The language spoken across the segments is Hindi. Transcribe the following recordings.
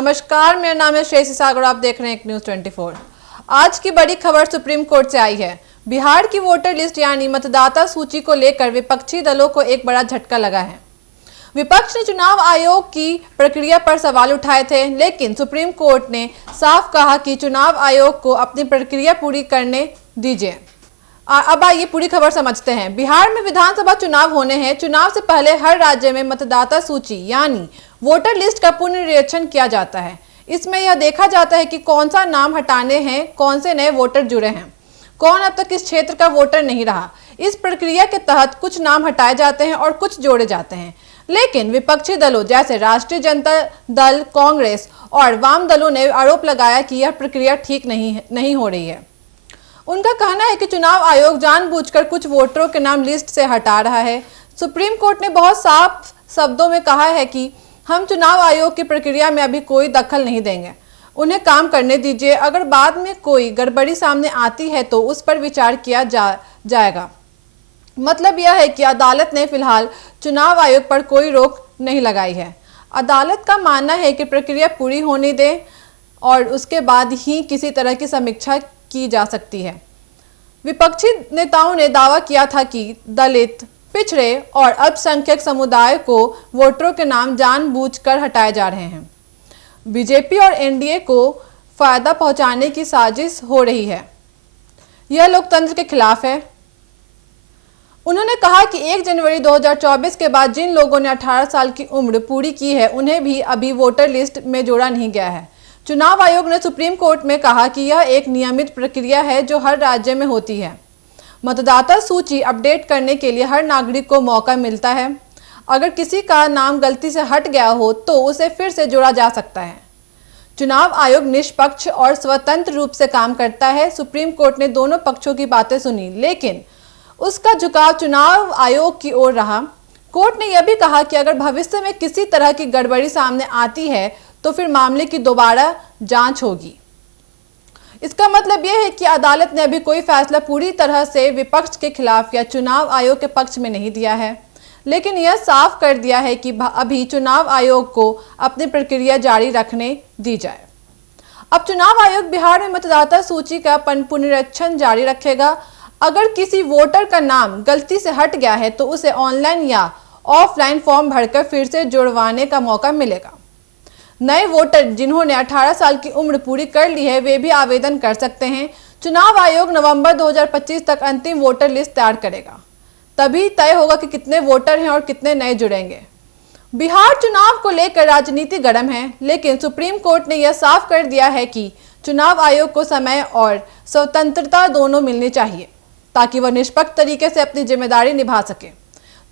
नमस्कार, मेरा नाम है श्रेयसी सागर। आप देख रहे हैं एक न्यूज़ 24। आज की बड़ी खबर सुप्रीम कोर्ट से आई है। बिहार की वोटर लिस्ट यानी मतदाता सूची को लेकर विपक्षी दलों को एक बड़ा झटका लगा है। विपक्ष ने चुनाव आयोग की प्रक्रिया पर सवाल उठाए थे, लेकिन सुप्रीम कोर्ट ने साफ कहा कि चुनाव आयोग को अपनी प्रक्रिया पूरी करने दीजिए। अब आइए पूरी खबर समझते हैं। बिहार में विधानसभा चुनाव होने हैं। चुनाव से पहले हर राज्य में मतदाता सूची यानी वोटर लिस्ट का पुनर्निरीक्षण किया जाता है। इसमें यह देखा जाता है कि कौन सा नाम हटाने हैं, कौन से नए वोटर जुड़े हैं, कौन अब तक इस क्षेत्र का वोटर नहीं रहा। इस प्रक्रिया के तहत कुछ नाम हटाए जाते हैं और कुछ जोड़े जाते हैं। लेकिन विपक्षी दलों जैसे राष्ट्रीय जनता दल, कांग्रेस और वाम दलों ने आरोप लगाया कि यह प्रक्रिया ठीक नहीं हो रही है। उनका कहना है कि चुनाव आयोग जानबूझकर कुछ वोटरों के नाम लिस्ट से हटा रहा है। सुप्रीम कोर्ट ने बहुत साफ शब्दों में कहा है कि हम चुनाव आयोग की प्रक्रिया में अभी कोई दखल नहीं देंगे, उन्हें काम करने दीजिए। अगर बाद में कोई गड़बड़ी सामने आती है तो उस पर विचार किया जाएगा। मतलब यह है कि अदालत ने फिलहाल चुनाव आयोग पर कोई रोक नहीं लगाई है। अदालत का मानना है कि प्रक्रिया पूरी होने दें और उसके बाद ही किसी तरह की समीक्षा की जा सकती है। विपक्षी नेताओं ने दावा किया था कि दलित, पिछड़े और अल्पसंख्यक समुदाय को वोटरों के नाम जानबूझकर हटाए जा रहे हैं। बीजेपी और एनडीए को फायदा पहुंचाने की साजिश हो रही है। यह लोकतंत्र के खिलाफ है। उन्होंने कहा कि 1 जनवरी 2024 के बाद जिन लोगों ने 18 साल की उम्र पूरी की है, उन्हें भी अभी वोटर लिस्ट में जोड़ा नहीं गया है। चुनाव आयोग ने सुप्रीम कोर्ट में कहा कि यह एक नियमित प्रक्रिया है जो हर राज्य में होती है। मतदाता सूची अपडेट करने के लिए हर नागरिक को मौका मिलता है। अगर किसी का नाम गलती से हट गया हो तो उसे फिर से जोड़ा जा सकता है। चुनाव आयोग निष्पक्ष और स्वतंत्र रूप से काम करता है। सुप्रीम कोर्ट ने दोनों पक्षों की बातें सुनी, लेकिन उसका झुकाव चुनाव आयोग की ओर रहा। कोर्ट ने यह भी कहा कि अगर भविष्य में किसी तरह की गड़बड़ी सामने आती है तो फिर मामले की दोबारा जांच होगी। इसका मतलब यह है कि अदालत ने अभी कोई फैसला पूरी तरह से विपक्ष के खिलाफ या चुनाव आयोग के पक्ष में नहीं दिया है, लेकिन यह साफ कर दिया है कि अभी चुनाव आयोग को अपनी प्रक्रिया जारी रखने दी जाए। अब चुनाव आयोग बिहार में मतदाता सूची का पुनरीक्षण जारी रखेगा। अगर किसी वोटर का नाम गलती से हट गया है तो उसे ऑनलाइन या ऑफलाइन फॉर्म भरकर फिर से जुड़वाने का मौका मिलेगा। नए वोटर जिन्होंने 18 साल की उम्र पूरी कर ली है, वे भी आवेदन कर सकते हैं। चुनाव आयोग नवंबर 2025 तक अंतिम वोटर लिस्ट तैयार करेगा। तभी तय होगा कि कितने वोटर हैं और कितने नए जुड़ेंगे। बिहार चुनाव को लेकर राजनीति गर्म है, लेकिन सुप्रीम कोर्ट ने यह साफ कर दिया है कि चुनाव आयोग को समय और स्वतंत्रता दोनों मिलनी चाहिए ताकि वह निष्पक्ष तरीके से अपनी जिम्मेदारी निभा सके।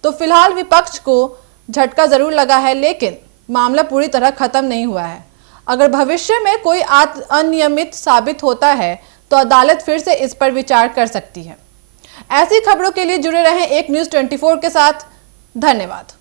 तो फिलहाल विपक्ष को झटका जरूर लगा है, लेकिन मामला पूरी तरह खत्म नहीं हुआ है। अगर भविष्य में कोई अनियमित साबित होता है तो अदालत फिर से इस पर विचार कर सकती है। ऐसी खबरों के लिए जुड़े रहें एक न्यूज़ 24 के साथ। धन्यवाद।